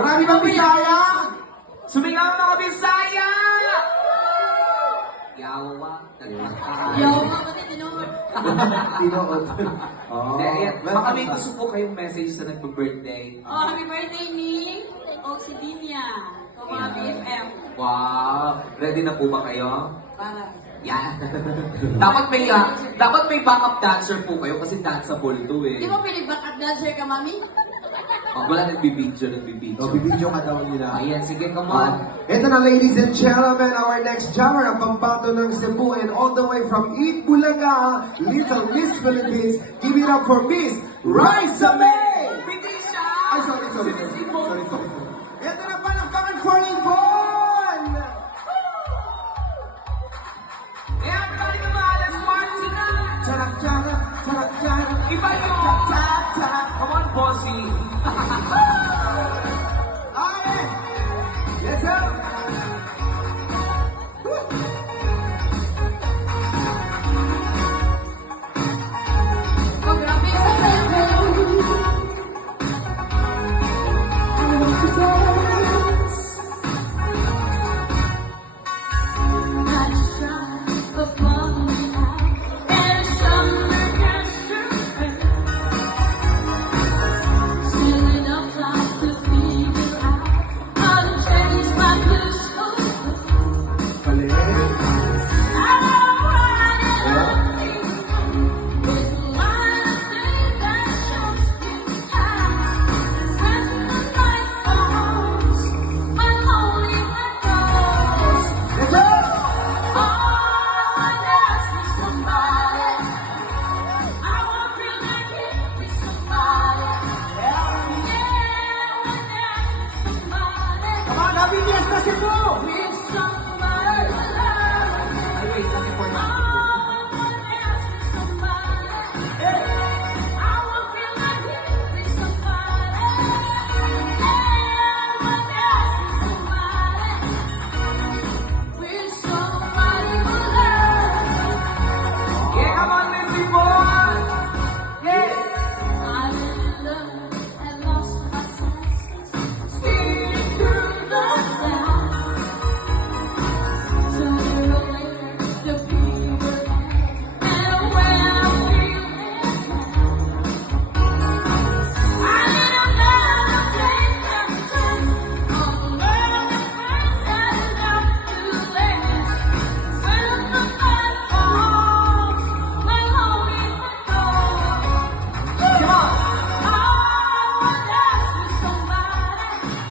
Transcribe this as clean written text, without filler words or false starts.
Marami bang Bisaya? Sumigaw ang mga Bisaya! Yawa. Yawa, pati tinuod. Tinood. Oh. Baka may gusto po kayong message sa nagbe-birthday. Oh, happy birthday ni Oxidinia. O mga BFF. Wow! Ready na po ba kayo? Para. Yan. dapat may backup dancer po kayo kasi danceable to eh. Di ba pinag-backup dancer ka, mami? Oh, wala nagbibidyo. So, bibidyo ka daw nila. Ayan, sige, come on. Ito na, ladies and gentlemen, our next jammer, ang pambato ng Cebu and all the way from Eat Bulaga, Little Miss Philippines. Give it up for Miss Raisa May! Hindi siya! Ay, sorry. Ito na, palakpakan for Yvonne! Kaya everybody come on, let's party na! Charak. Iba yun! Come on, bossy! Ay! Yes, sir! Oh, grabe yung saya-saya. Happy Fiesta Cebu!